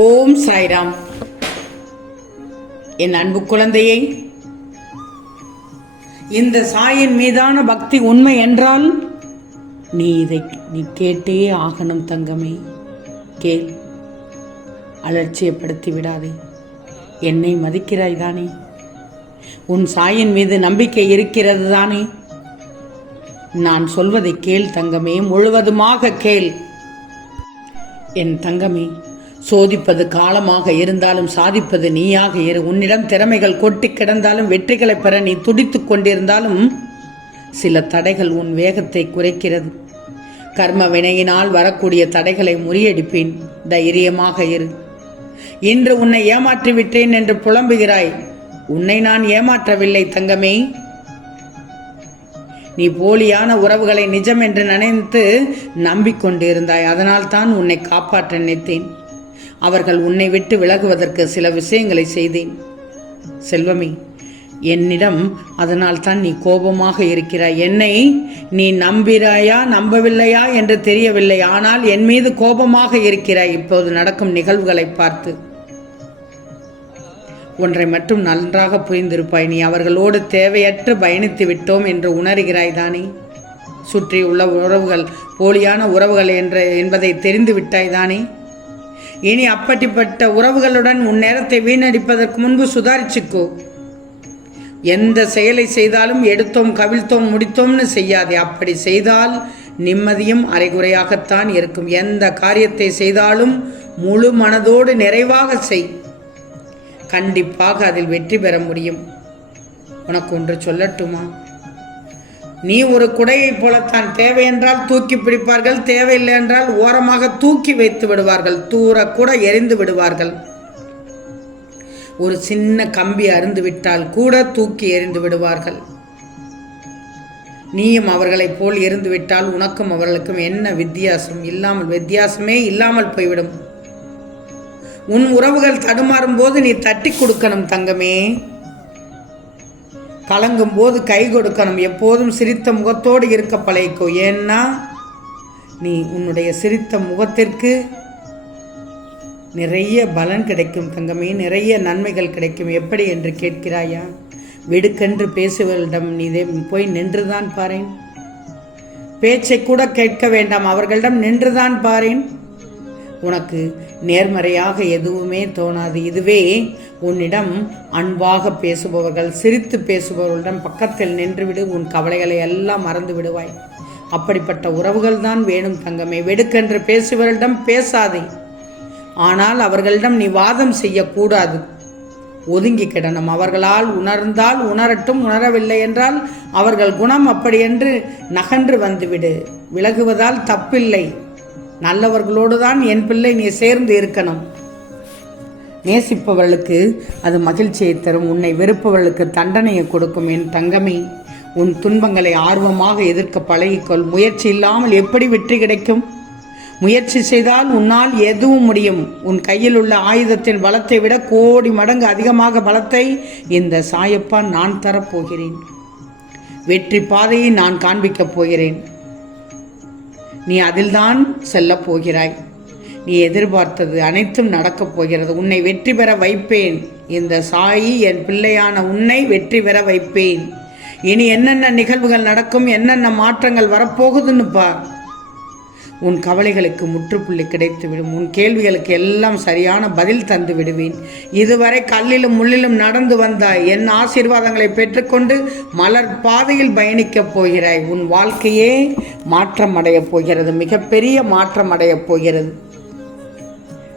ஓம் சாய்ராம். என் அன்பு குழந்தையை இந்த சாயின் மீதான பக்தி உண்மை என்றால் நீ இதை நீ கேட்டே ஆகணும் தங்கமே. கேள் அலட்சியப்படுத்தி விடாதே. என்னை மதிக்கிறாய் தானே? உன் சாயின் மீது நம்பிக்கை இருக்கிறது தானே? நான் சொல்வதை கேள் தங்கமே முழுவதுமாக கேள். என் தங்கமே சோதிப்பது காலமாக இருந்தாலும் சாதிப்பது நீயாக இரு. உன்னிடம் திறமைகள் கொட்டி கிடந்தாலும் வெற்றிகளை பெற நீ துடித்துக் கொண்டிருந்தாலும் சில தடைகள் உன் வேகத்தை குறைக்கிறது. கர்ம வினையினால் வரக்கூடிய தடைகளை முறியடிப்பேன். தைரியமாக இரு. இன்று உன்னை ஏமாற்றி விட்டேன் என்று புலம்புகிறாய். உன்னை நான் ஏமாற்றவில்லை தங்கமே. நீ போலியான உறவுகளை நிஜம் என்று நினைத்து நம்பிக்கொண்டிருந்தாய். அதனால் தான் உன்னை காப்பாற்ற நினைத்தேன். அவர்கள் உன்னை விட்டு விலகுவதற்கு சில விஷயங்களை செய்தேன். செல்வமே என்னிடம் அதனால் தான் நீ கோபமாக இருக்கிறாய். என்னை நீ நம்பிறாயா நம்பவில்லையா என்று தெரியவில்லை. ஆனால் என் மீது கோபமாக இருக்கிறாய். இப்போது நடக்கும் நிகழ்வுகளை பார்த்து. ஒன்றை மட்டும் நன்றாக புரிந்திருப்பாய். நீ அவர்களோடு தேவையற்று பயணித்து விட்டோம் என்று உணர்கிறாய் தானே. சுற்றியுள்ள உறவுகள் போலியான உறவுகள் என்ற என்பதை தெரிந்து விட்டாய் தானே. இனி அப்படிப்பட்ட உறவுகளுடன் உன் நேரத்தை வீணடிப்பதற்கு முன்பு சுதாரிச்சுக்கோ. எந்த செயலை செய்தாலும் எடுத்தோம் கவிழ்த்தோம் முடித்தோம்னு செய்யாதே. அப்படி செய்தால் நிம்மதியும் அரைகுறையாகத்தான் இருக்கும். எந்த காரியத்தை செய்தாலும் முழு மனதோடு நிறைவாக செய். கண்டிப்பாக அதில் வெற்றி பெற முடியும். உனக்கு ஒன்று சொல்லட்டுமா? நீ ஒரு குடையைப் போலத்தான் தேவை என்றால் தூக்கி பிடிப்பார்கள் தேவையில்லை என்றால் ஓரமாக தூக்கி வைத்து விடுவார்கள் தூர கூட எரிந்து விடுவார்கள். ஒரு சின்ன கம்பி அருந்து விட்டால் கூட தூக்கி எறிந்து விடுவார்கள். நீயும் அவர்களைப் போல் இருந்து விட்டால் உனக்கும் அவர்களுக்கும் என்ன வித்தியாசம்? இல்லாமல் வித்தியாசமே இல்லாமல் போய்விடும். உன் உறவுகள் தடுமாறும் போது நீ தட்டி கொடுக்கணும் தங்கமே. கலங்கும் போது கை கொடுக்கணும். எப்போதும் சிரித்த முகத்தோடு இருக்க பழகிக்கோ. ஏன்னா நீ உன்னுடைய சிரித்த முகத்திற்கு நிறைய பலன் கிடைக்கும் தங்கமே. நிறைய நன்மைகள் கிடைக்கும். எப்படி என்று கேட்கிறாயா? வெடுக்கென்று பேசுவர்களிடம் நீ போய் நின்றுதான் பாரேன். பேச்சை கூட கேட்க வேண்டாம். அவர்களிடம் நின்றுதான் பாரேன். உனக்கு நேர்மறையாக எதுவுமே தோணாது. இதுவே உன்னிடம் அன்பாக பேசுபவர்கள் சிரித்து பேசுபவர்களிடம் பக்கத்தில் நின்றுவிடு. உன் கவலைகளை எல்லாம் மறந்து விடுவாய். அப்படிப்பட்ட உறவுகள் தான் வேணும் தங்கமே. வெடுக்கென்று பேசுபவர்களிடம் பேசாதே. ஆனால் அவர்களிடம் நீ வாதம் செய்யக்கூடாது. ஒதுங்கி கிடணும். அவர்களால் உணர்ந்தால் உணரட்டும் உணரவில்லை என்றால் அவர்கள் குணம் அப்படியென்று நகன்று வந்துவிடு. விலகுவதால் தப்பில்லை. நல்லவர்களோடு தான் என் பிள்ளை நீ சேர்ந்து இருக்கணும். நேசிப்பவர்களுக்கு அது மகிழ்ச்சியை தரும். உன்னை வெறுப்பவர்களுக்கு தண்டனையை கொடுக்கும். என் தங்கமே உன் துன்பங்களை ஆர்வமாக எதிர்க்க பழகிக்கொள். முயற்சி இல்லாமல் எப்படி வெற்றி கிடைக்கும்? முயற்சி செய்தால் உன்னால் எதுவும் முடியும். உன் கையில் உள்ள ஆயுதத்தின் பலத்தை விட கோடி மடங்கு அதிகமாக பலத்தை இந்த சாயப்பா நான் தரப்போகிறேன். வெற்றி பாதையை நான் காண்பிக்கப் போகிறேன். நீ அதில்தான் செல்லப் போகிறாய். நீ எதிர்பார்த்தது அனைத்தும் நடக்கப் போகிறது. உன்னை வெற்றி பெற வைப்பேன். இந்த சாயி என் பிள்ளையான உன்னை வெற்றி பெற வைப்பேன். இனி என்னென்ன நிகழ்வுகள் நடக்கும் என்னென்ன மாற்றங்கள் வரப்போகுதுன்னு பார். உன் கவலைகளுக்கு முற்றுப்புள்ளி கிடைத்துவிடும். உன் கேள்விகளுக்கு எல்லாம் சரியான பதில் தந்து விடுவேன். இதுவரை கல்லிலும் முள்ளிலும் நடந்து வந்தாய். என் ஆசீர்வாதங்களை பெற்றுக்கொண்டு மலர் பாதையில் பயணிக்கப் போகிறாய். உன் வாழ்க்கையே மாற்றம் அடையப் போகிறது. மிகப்பெரிய மாற்றம் அடையப் போகிறது.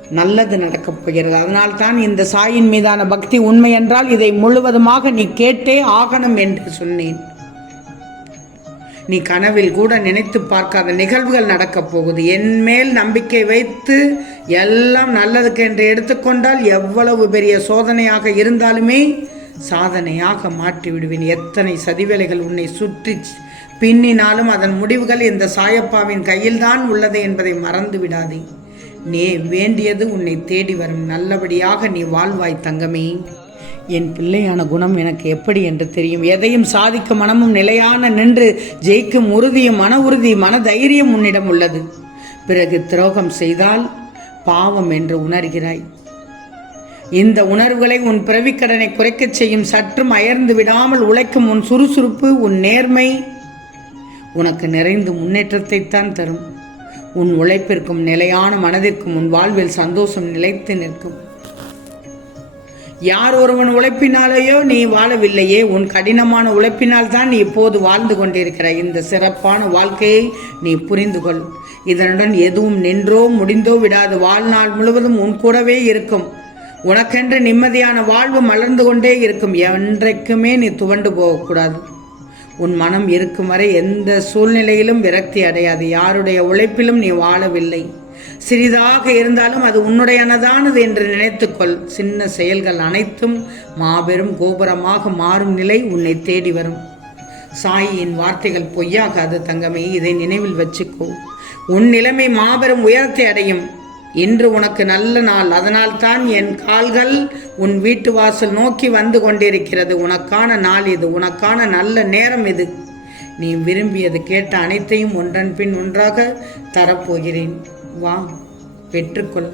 நல்லது நடக்கப் போகிறது. அதனால் தான் இந்த சாயின் மீதான பக்தி உண்மை என்றால் இதை முழுவதுமாக நீ கேட்டே ஆகணும் என்று சொன்னேன். நீ கனவில் கூட நினைத்து பார்க்காத நிகழ்வுகள் நடக்கப் போகுது. என் மேல் நம்பிக்கை வைத்து எல்லாம் நல்லதுக்கு என்று எடுத்துக்கொண்டால் எவ்வளவு பெரிய சோதனையாக இருந்தாலுமே சாதனையாக மாற்றி விடுவேன் எத்தனை சதிவேலைகள் உன்னை சுற்றி பின்னினாலும் அதன் முடிவுகள் இந்த சாயப்பாவின் கையில்தான் உள்ளது என்பதை மறந்து விடாதே. நீ வேண்டியது உன்னை தேடி வரும். நல்லபடியாக நீ வாழ்வாய் தங்கமே. என் பிள்ளையான குணம் எனக்கு எப்படி என்று தெரியும். எதையும் சாதிக்கும் மனமும் நிலையான நின்று ஜெயிக்கும் உறுதியும் மன உறுதி மன தைரியம் உன்னிடம் உள்ளது. பிறகு துரோகம் செய்தால் பாவம் என்று உணர்கிறாய். இந்த உணர்வுகளை உன் பிறவிக்கடனை குறைக்கச் செய்யும் சற்றும் அயர்ந்து விடாமல் உழைக்கும் உன் சுறுசுறுப்பு உன் நேர்மை உனக்கு நிறைந்து முன்னேற்றத்தைத்தான் தரும். உன் உழைப்பிற்கும் நிலையான மனதிற்கும் உன் வாழ்வில் சந்தோஷம் நிலைத்து நிற்கும். யார் ஒருவன் உழைப்பினாலேயோ நீ வாழவில்லையே உன் கடினமான உழைப்பினால் தான் நீ இப்போது வாழ்ந்து கொண்டிருக்கிற. இந்த சிறப்பான வாழ்க்கையை நீ புரிந்து கொள். இதனுடன் எதுவும் நின்றோ முடிந்தோ விடாது. வாழ்நாள் முழுவதும் உன் கூடவே இருக்கும். உனக்கென்று நிம்மதியான வாழ்வு மலர்ந்து கொண்டே இருக்கும். என்றைக்குமே நீ துவண்டு போகக்கூடாது. உன் மனம் இருக்கும் வரை எந்த சூழ்நிலையிலும் விரக்தி அடையாது. யாருடைய உழைப்பிலும் நீ வாழவில்லை. சிறிதாக இருந்தாலும் அது உன்னுடையனதானது என்று நினைத்துக்கொள். சின்ன செயல்கள் அனைத்தும் மாபெரும் கோபுரமாக மாறும் நிலை உன்னை தேடி வரும். சாயியின் வார்த்தைகள் பொய்யாகாது தங்கமே இதை நினைவில் வச்சுக்கோ. உன் நிலைமை மாபெரும் உயரத்தை அடையும். இன்று உனக்கு நல்ல நாள். அதனால் தான் என் கால்கள் உன் வீட்டு வாசல் நோக்கி வந்து கொண்டிருக்கிறது. உனக்கான நாள் இது. உனக்கான நல்ல நேரம் இது. நீ விரும்பியது கேட்ட அனைத்தையும் ஒன்றன் பின் ஒன்றாக தரப்போகிறேன். வா பெற்றுக்கொள்.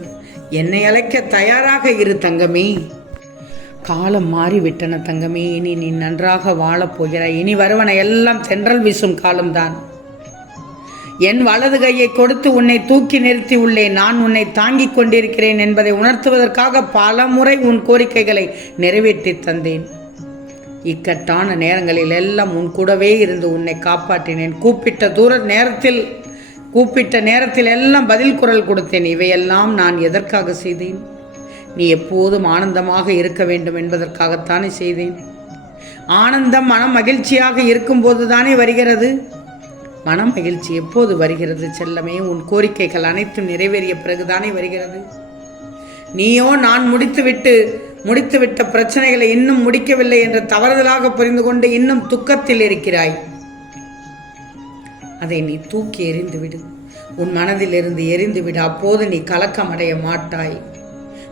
என்னை அழைக்க தயாராக இரு தங்கமே. காலம் மாறிவிட்டன தங்கமே. இனி நீ நன்றாக வாழப் போகிறாய். இனி வருவன எல்லாம் சென்றல் வீசும் காலம்தான். என் வலது கையை கொடுத்து உன்னை தூக்கி நிறுத்தி உள்ளேன். நான் உன்னை தாங்கிக் கொண்டிருக்கிறேன் என்பதை உணர்த்துவதற்காக பல முறை உன் கோரிக்கைகளை நிறைவேற்றி தந்தேன். இக்கட்டான நேரங்களில் எல்லாம் உன் கூடவே இருந்து உன்னை காப்பாற்றினேன். கூப்பிட்ட தூர நேரத்தில் கூப்பிட்ட நேரத்தில் எல்லாம் பதில் குரல் கொடுத்தேன். இவையெல்லாம் நான் எதற்காக செய்தேன்? நீ எப்போதும் ஆனந்தமாக இருக்க வேண்டும் என்பதற்காகத்தானே செய்தேன். ஆனந்தம் மனம் மகிழ்ச்சியாக இருக்கும்போது தானே வருகிறது? மன மகிழ்ச்சி எப்போது வருகிறது செல்லமே? உன் கோரிக்கைகள் அனைத்தும் நிறைவேறிய பிறகுதானே வருகிறது. நீயோ நான் முடித்துவிட்டு முடித்துவிட்ட பிரச்சனைகளை இன்னும் முடிக்கவில்லை என்று தவறுதலாக புரிந்து கொண்டு இன்னும் துக்கத்தில் இருக்கிறாய். அதை நீ தூக்கி எறிந்துவிடு உன் மனதில் இருந்து எரிந்துவிடு அப்போது நீ கலக்கம் அடைய மாட்டாய்.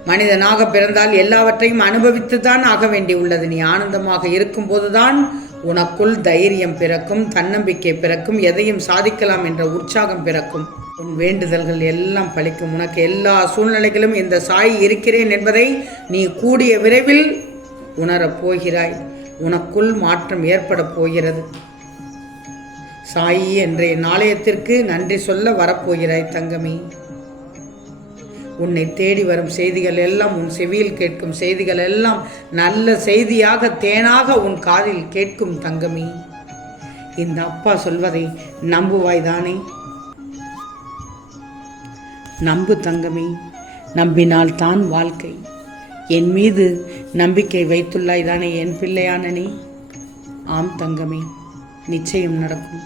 மனிதனாக பிறந்தால் எல்லாவற்றையும் அனுபவித்து தான் ஆக வேண்டியுள்ளது நீ ஆனந்தமாக இருக்கும்போதுதான் உனக்குள் தைரியம் பிறக்கும் தன்னம்பிக்கை பிறக்கும் எதையும் சாதிக்கலாம் என்ற உற்சாகம் பிறக்கும். உன் வேண்டுதல்கள் எல்லாம் பழிக்கும். உனக்கு எல்லா சூழ்நிலைகளும் இந்த சாய் இருக்கிறேன் என்பதை நீ கூடிய விரைவில் உணரப் போகிறாய். உனக்குள் மாற்றம் ஏற்பட போகிறது. சாயி என்ற நாளையத்திற்கு நன்றி சொல்ல வரப்போகிறாய் தங்கமே. உன்னை தேடி வரும் செய்திகள் எல்லாம் உன் செவியில் கேட்கும் செய்திகள் எல்லாம் நல்ல செய்தியாக தேனாக உன் காதில் கேட்கும் தங்கமி. இந்த அப்பா சொல்வதை நம்புவாய்தானே? நம்பு தங்கமே நம்பினால் தான் வாழ்க்கை. என் மீது நம்பிக்கை வைத்துள்ளாய் தானே என் பிள்ளையான நீ? ஆம் தங்கமே நிச்சயம் நடக்கும்.